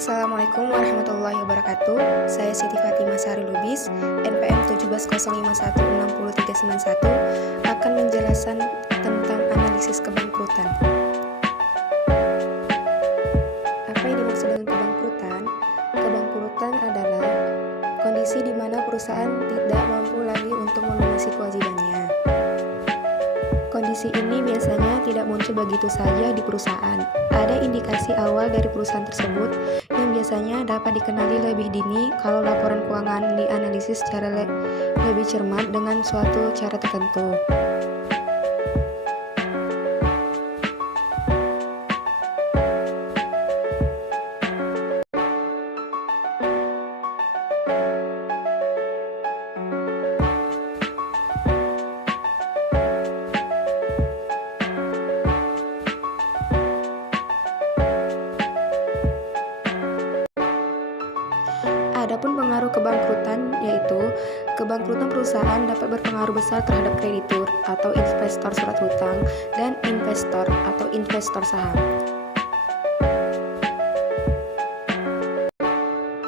Assalamualaikum warahmatullahi wabarakatuh. Saya Siti Fatimah Sari Lubis, NPM 1705160391 akan menjelaskan tentang analisis kebangkrutan. Apa yang dimaksud dengan kebangkrutan? Kebangkrutan adalah kondisi di mana perusahaan tidak mampu lagi untuk melunasi kewajibannya. Kondisi ini biasanya tidak muncul begitu saja di perusahaan. Ada indikasi awal dari perusahaan tersebut yang biasanya dapat dikenali lebih dini kalau laporan keuangan dianalisis secara lebih cermat dengan suatu cara tertentu. Adapun pengaruh kebangkrutan, yaitu kebangkrutan perusahaan dapat berpengaruh besar terhadap kreditur atau investor surat hutang dan investor atau investor saham.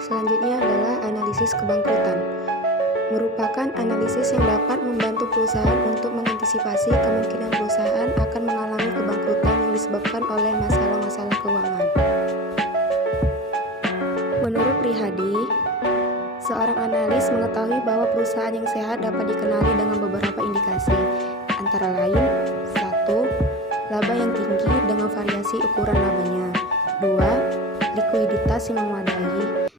Selanjutnya adalah analisis kebangkrutan. Merupakan analisis yang dapat membantu perusahaan untuk mengantisipasi kemungkinan perusahaan akan mengalami kebangkrutan yang disebabkan oleh masalah-masalah keuangan. Menurut Prihadi, seorang analis mengetahui bahwa perusahaan yang sehat dapat dikenali dengan beberapa indikasi, antara lain 1. Laba yang tinggi dengan variasi ukuran labanya. 2. Likuiditas yang memadai.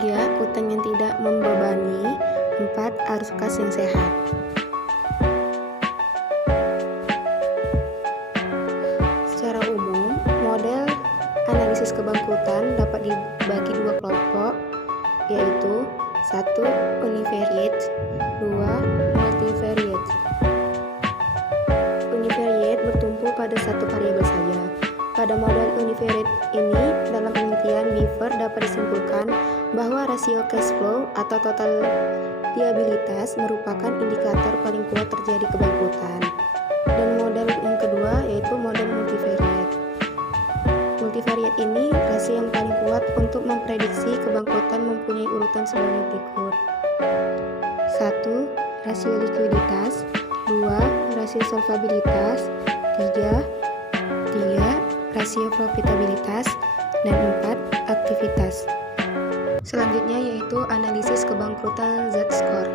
3. Utang yang tidak membebani. 4. Arus kas yang sehat. Secara umum, model analisis kebangkrutan dapat dibagi dua kelompok, yaitu 1. Univariate, 2. Multivariate. Univariate bertumpu pada satu variabel saja. Pada model univariate ini, dalam penelitian Beaver dapat disimpulkan bahwa rasio cash flow atau total liabilitas merupakan indikator paling kuat terjadi kebangkrutan. Dan model yang kedua yaitu model multivariate. Multivariate ini rasio yang paling kuat untuk memprediksi kebangkrutan mempunyai urutan sebagai berikut. 1. Rasio likuiditas. 2. Rasio solvabilitas. 3. Rasio profitabilitas. Dan 4. Aktivitas. Selanjutnya yaitu analisis kebangkrutan Z-score,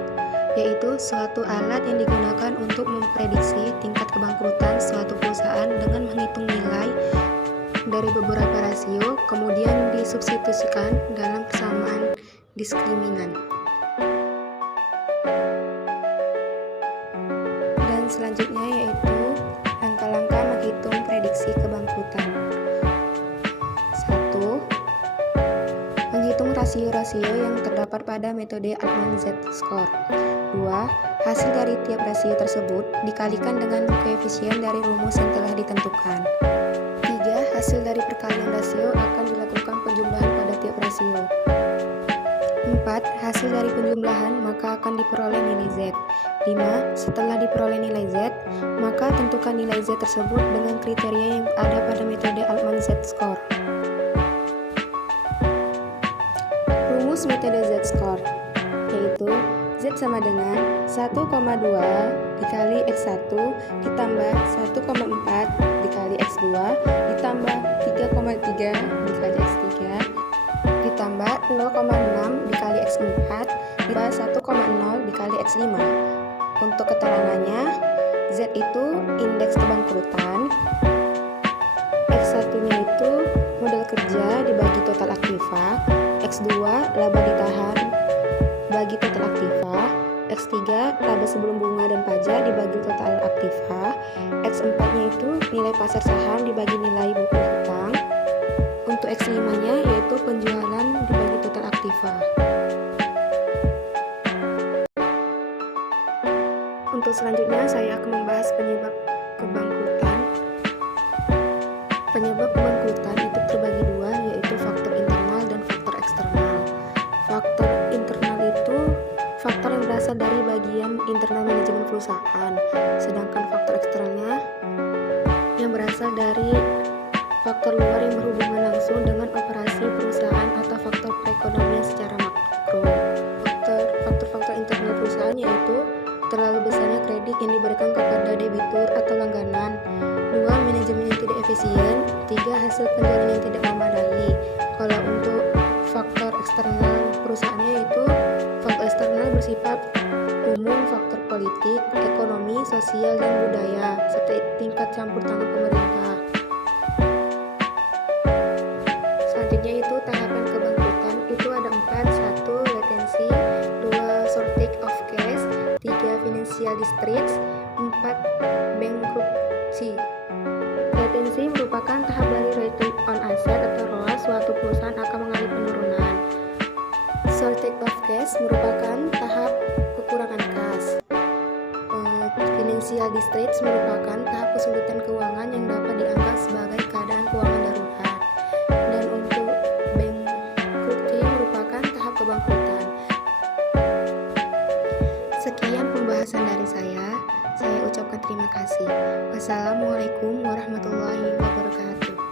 yaitu suatu alat yang digunakan untuk memprediksi tingkat kebangkrutan suatu perusahaan dengan menghitung nilai dari beberapa rasio, kemudian disubstitusikan dalam persamaan diskriminan. Dan selanjutnya yaitu langkah-langkah menghitung prediksi kebangkrutan. 1. Menghitung rasio-rasio yang terdapat pada metode Altman Z-score. 2. Hasil dari tiap rasio tersebut dikalikan dengan koefisien dari rumus yang telah ditentukan. 3. Hasil dari perkalian rasio akan dilakukan penjumlahan pada tiap rasio. 4. Hasil dari penjumlahan maka akan diperoleh nilai Z. 5. Setelah diperoleh nilai Z, maka tentukan nilai Z tersebut dengan kriteria yang ada pada metode Altman Z-score. Rumus metode Z-score yaitu Z sama dengan 1,2 dikali X1 ditambah 1,4 dikali X2 ditambah 3,3 dikali X3 ditambah 0,6 dikali X4 ditambah 1,0 dikali X5. Untuk keterangannya, Z itu indeks kebangkrutan, X1-nya itu modal kerja dibagi total aktiva, X2 laba ditahan bagi total aktiva, X3 laba sebelum bunga dan pajak dibagi total aktiva, X4-nya itu nilai pasar saham dibagi nilai buku hutang, untuk X5-nya yaitu penjualan dibagi total aktiva. Untuk selanjutnya saya akan membahas penyebab kebangkrutan. Penyebab kebangkrutan itu terbagi dua, yaitu faktor internal dan faktor eksternal. Faktor internal itu faktor yang berasal dari bagian internal manajemen perusahaan, sedangkan faktor eksternalnya yang berasal dari faktor luar yang berhubungan langsung dengan operasi perusahaan. tidak memadai. Kalau untuk faktor eksternal perusahaannya, yaitu faktor eksternal bersifat umum, faktor politik, ekonomi, sosial, dan budaya, serta tingkat campur tangan pemerintah. Selanjutnya itu tahapan kebangkrutan, itu ada 4: 1. Latency, 2. Shortage of cash, 3. Financial distress, 4. Bankruptcy. Latency merupakan tahap dari return on asset atau ROAS suatu perusahaan akan mengalami penurunan. Shortage of cash merupakan tahap kekurangan kas. Financial distress merupakan tahap kesulitan keuangan yang dapat dianggap sebagai keadaan keuangan darurat. Dan untuk bankruptcy merupakan tahap kebangkrutan. Sekian pembahasan dari saya ucapkan terima kasih. Wassalamualaikum warahmatullahi wabarakatuh.